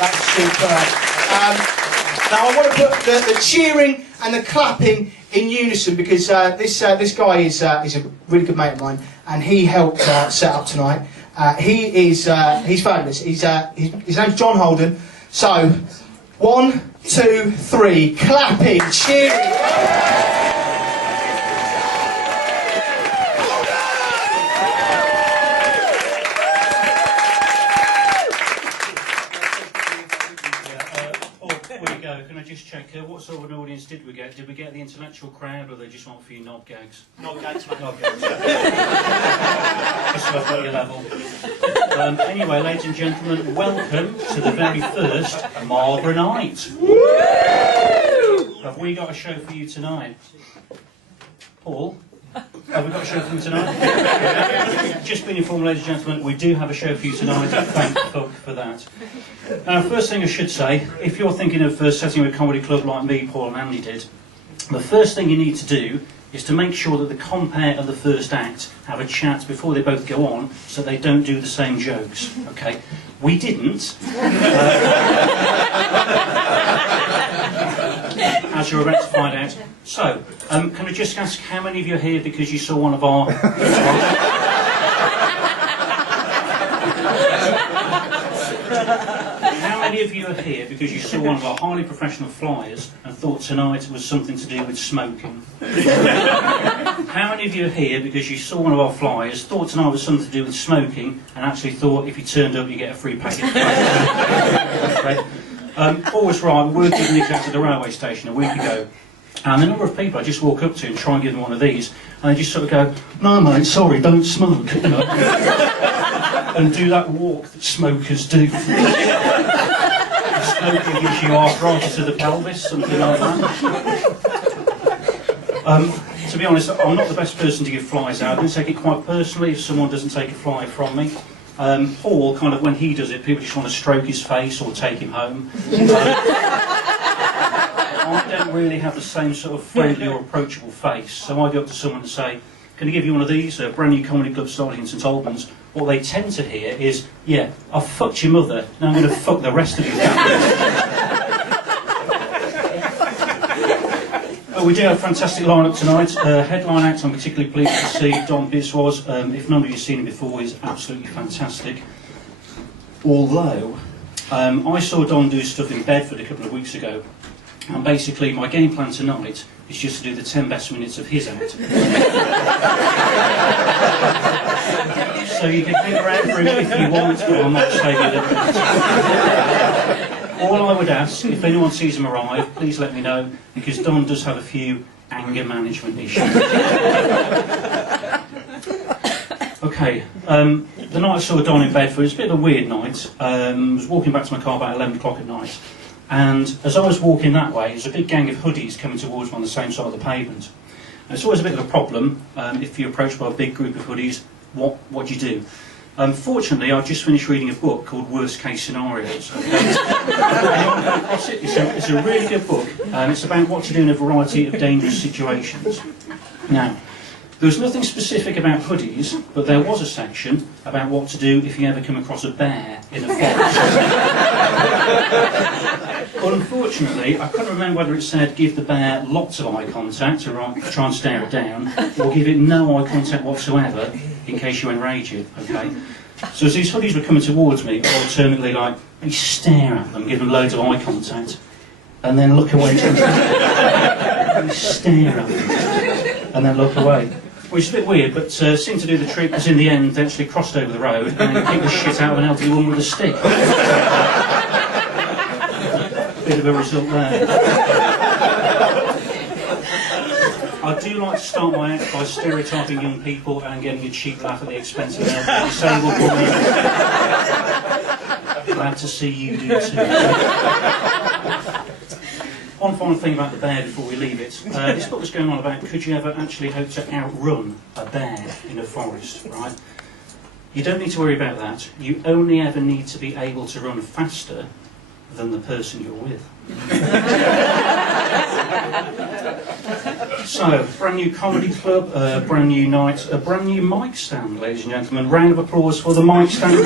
That's superb. Now I want to put the cheering and the clapping in unison because this guy is a really good mate of mine, and he helped set up tonight. He's fabulous. His name's Jon Holden. So 1, 2, 3, clapping, cheering. Can I just check, what sort of an audience did we get? Did we get the intellectual crowd, or they just want a few knob gags? Knob gags, mate. Knob gags. Just so I've got your level. Anyway, ladies and gentlemen, welcome to the very first Marlborough Nights. Have we got a show for you tonight? Paul? Have we got a show for you tonight? Just being informed, ladies and gentlemen, we do have a show for you tonight. Thank you for that. First thing I should say, if you're thinking of setting up a comedy club like me, Paul and Andy did, the first thing you need to do is to make sure that the compare and the first act have a chat before they both go on, so they don't do the same jokes. Okay? We didn't. As you're about to find out. So, can I just ask how many of you are here because you saw one of our... How many of you are here because you saw one of our highly professional flyers and thought tonight was something to do with smoking? How many of you are here because you saw one of our flyers, thought tonight was something to do with smoking, and actually thought if you turned up you get a free packet? Right? Paul was right, we were given these out at the railway station a week ago, and the number of people I just walk up to and try and give them one of these, and they just sort of go, "No mate, sorry, don't smoke," you know? And do that walk that smokers do. Smoking gives you arthritis of the pelvis, something like that. To be honest, I'm not the best person to give flies out. I don't take it quite personally if someone doesn't take a fly from me. Paul, kind of when he does it, people just want to stroke his face or take him home. I don't really have the same sort of friendly or approachable face, so I go up to someone and say, "Can I give you one of these? A brand new comedy club starting in St Albans." What they tend to hear is, "Yeah, I've fucked your mother, now I'm going to fuck the rest of you." But we do have a fantastic lineup tonight. Headline act I'm particularly pleased to see, Don Biswas. If none of you have seen him before, he's absolutely fantastic. Although, I saw Don do stuff in Bedford a couple of weeks ago, and basically my game plan tonight is just to do the 10 best minutes of his act. So you can think around for him if you want, but I'm not saying that. All I would ask, if anyone sees him arrive, please let me know, because Don does have a few anger management issues. Okay, the night I saw Don in Bedford, it was a bit of a weird night. I was walking back to my car about 11 o'clock at night, and as I was walking that way, there's a big gang of hoodies coming towards me on the same side of the pavement. And it's always a bit of a problem if you're approached by a big group of hoodies. What do you do? Fortunately, I've just finished reading a book called Worst Case Scenarios. Okay? It's a really good book, and it's about what to do in a variety of dangerous situations. Now, there was nothing specific about hoodies, but there was a section about what to do if you ever come across a bear in a forest. Unfortunately, I couldn't remember whether it said give the bear lots of eye contact, or try and stare it down, or give it no eye contact whatsoever, in case you enrage it, okay? So as these hoodies were coming towards me, I would alternately stare at them, give them loads of eye contact, and then look away. Stare at them, and then look away. Which is a bit weird, but seemed to do the trick, because in the end they actually crossed over the road and kicked the shit out of an elderly woman with a stick. Bit of a result there. I do like to start my act by stereotyping young people and getting a cheap laugh at the expense of an elderly disabled woman. Glad to see you do too. One final thing about the bear before we leave it. This book was going on about could you ever actually hope to outrun a bear in a forest, right? You don't need to worry about that. You only ever need to be able to run faster than the person you're with. So, brand new comedy club, brand new night, a brand new mic stand, ladies and gentlemen. Round of applause for the mic stand.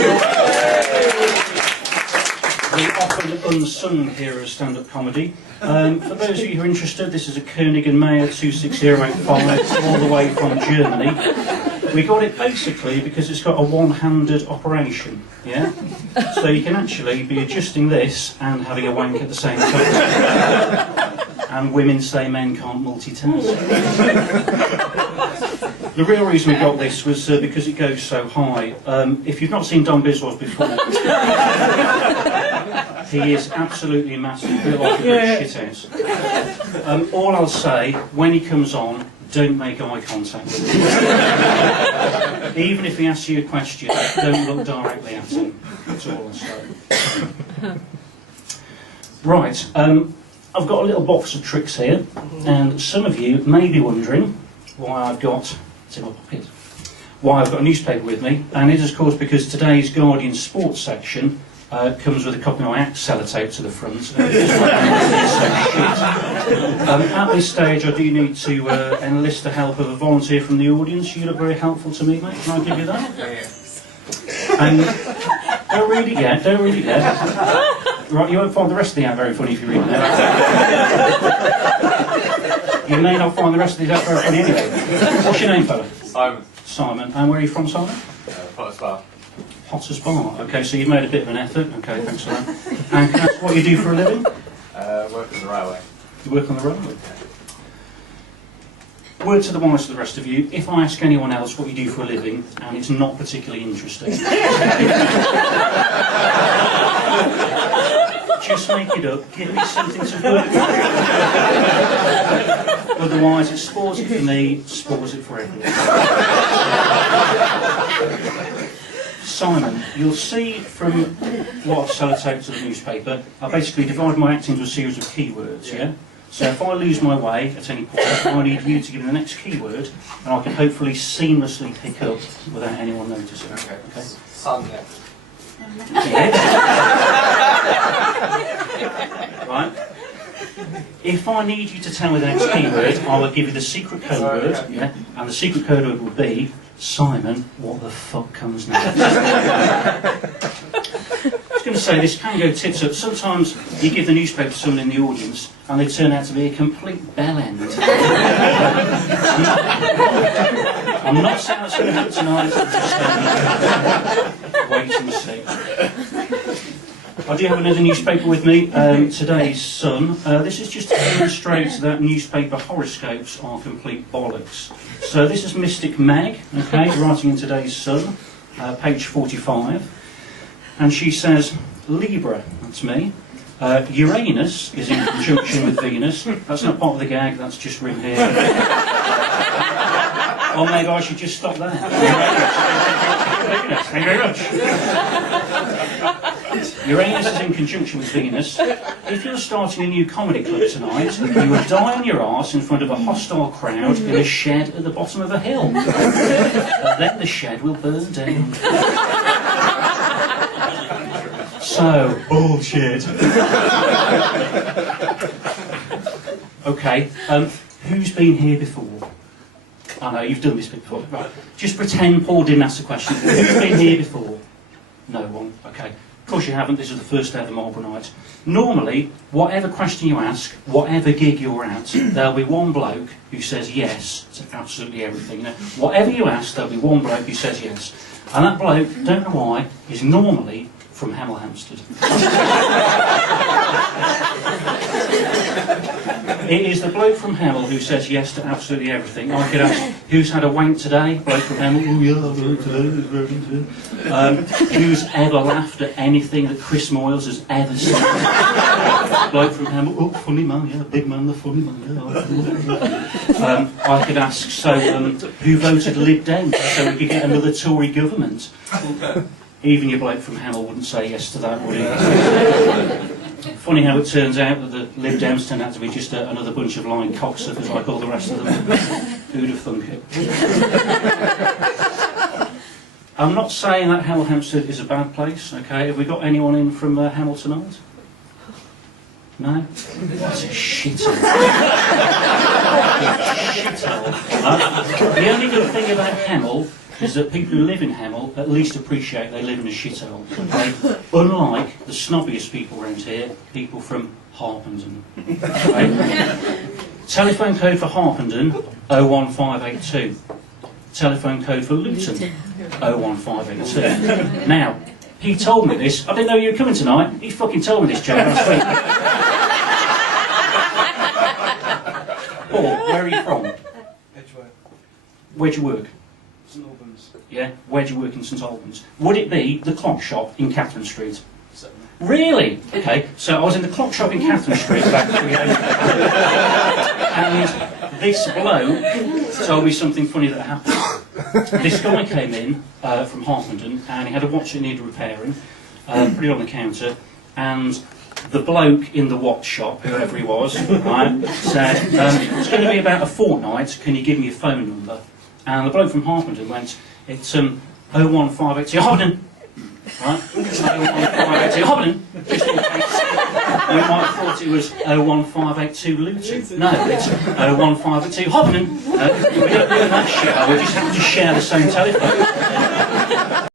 We often unsung hero of stand-up comedy. For those of you who are interested, this is a Koenig and Mayer 26085 all the way from Germany. We got it basically because it's got a one-handed operation, yeah? So you can actually be adjusting this and having a wank at the same time. And women say men can't multitask. The real reason we got this was because it goes so high. If you've not seen Don Biswas before, he is absolutely massive, a bit like a big shithouse. All I'll say, when he comes on, don't make eye contact with him. Even if he asks you a question, don't look directly at him. That's all I'll say. Right, I've got a little box of tricks here, and some of you may be wondering why I've got, it's in my pocket, why I've got a newspaper with me, and it is of course because today's Guardian sports section comes with a copy of my act sellotape to the front. At this stage I do need to enlist the help of a volunteer from the audience. You look very helpful to me, mate. Can I give you that? And don't read it yet, don't read it yet. Right, you won't find the rest of the act very funny if you read it. You may not find the rest of the act very funny anyway. What's your name, fella? Simon. Simon. And where are you from, Simon? Potter's Bar. Potter's Bar. Okay, so you've made a bit of an effort. Okay, thanks for that. And can I ask what you do for a living? Work on the railway. You work on the railway? Word to the wise to the rest of you, if I ask anyone else what you do for a living, and it's not particularly interesting, just make it up, give me something to work for. Otherwise it spoils it for me, spoils it for everyone. Simon, you'll see from what I've sellotaped to the newspaper, I basically divide my act into a series of keywords, yeah? So if I lose my way at any point, I need you to give me the next keyword, and I can hopefully seamlessly pick up without anyone noticing. Okay. Sunday. Right. If I need you to tell me the next keyword, I will give you the secret code word, yeah? And the secret code word will be Simon, what the fuck comes next? I was going to say, this can go tits up. Sometimes you give the newspaper to someone in the audience and they turn out to be a complete bell end. I'm not saying that's going to happen tonight, I'm just saying, wait and see. I do have another newspaper with me, today's Sun. This is just to demonstrate that newspaper horoscopes are complete bollocks. So this is Mystic Meg, okay, writing in today's Sun, page 45. And she says, Libra, that's me. Uranus is in conjunction with Venus. That's not part of the gag, that's just written here. Or maybe I should just stop there. Uranus, thank you very much. Uranus is in conjunction with Venus. If you're starting a new comedy club tonight, you will die on your arse in front of a hostile crowd in a shed at the bottom of a hill. Then the shed will burn down. So, bullshit. Okay, who's been here before? I know, you've done this before. Right. Just pretend Paul didn't ask the question. Who's been here before? No one. Okay. Of course you haven't, this is the first day of the Marlborough Nights. Normally, whatever question you ask, whatever gig you're at, there'll be one bloke who says yes to absolutely everything. You know, whatever you ask, there'll be one bloke who says yes. And that bloke, don't know why, is normally from Hemel Hempstead. It is the bloke from Hemel who says yes to absolutely everything. I could ask, who's had a wank today? Bloke from Hemel, oh yeah, I've had today. Who's ever laughed at anything that Chris Moyles has ever said? Bloke from Hemel, oh, funny man, yeah, big man, the funny man, yeah. I could ask, so, who voted Lib Dem so we could get another Tory government? Even your bloke from Hemel wouldn't say yes to that, would he? Funny how it turns out that the Lib Dems turned out to be just another bunch of lying cocksuckers like all the rest of them. Who'd have thunk it? I'm not saying that Hemel Hempstead is a bad place, okay? Have we got anyone in from Hemel tonight? No? That's a shithole. The only good thing about Hemel is that people who live in Hemel at least appreciate they live in a shithole. Okay? Unlike the snobbiest people around here, people from Harpenden. Okay? Telephone code for Harpenden, 01582. Telephone code for Luton, 01582. Now, he told me this. I didn't know you were coming tonight. He fucking told me this, Joe, last week. Paul, where are you from? Edgeware. Where'd you work? St Albans. Yeah, where'd you work in St Albans? Would it be the clock shop in Catherine Street? Certainly. Really? Okay, so I was in the clock shop in Catherine Street about 3 days ago. And this bloke told me something funny that happened. This guy came in from Harpenden and he had a watch that needed repairing, put it on the counter, and the bloke in the watch shop, whoever he was, right, said, it's going to be about a fortnight, can you give me your phone number? And the bloke from Harpenden went, it's 01582 Holden. Right? 01582 Holden. Just in case we might have thought it was 01582 Luton. No, it's 01582 Holden. We don't do that shit, we just have to share the same telephone.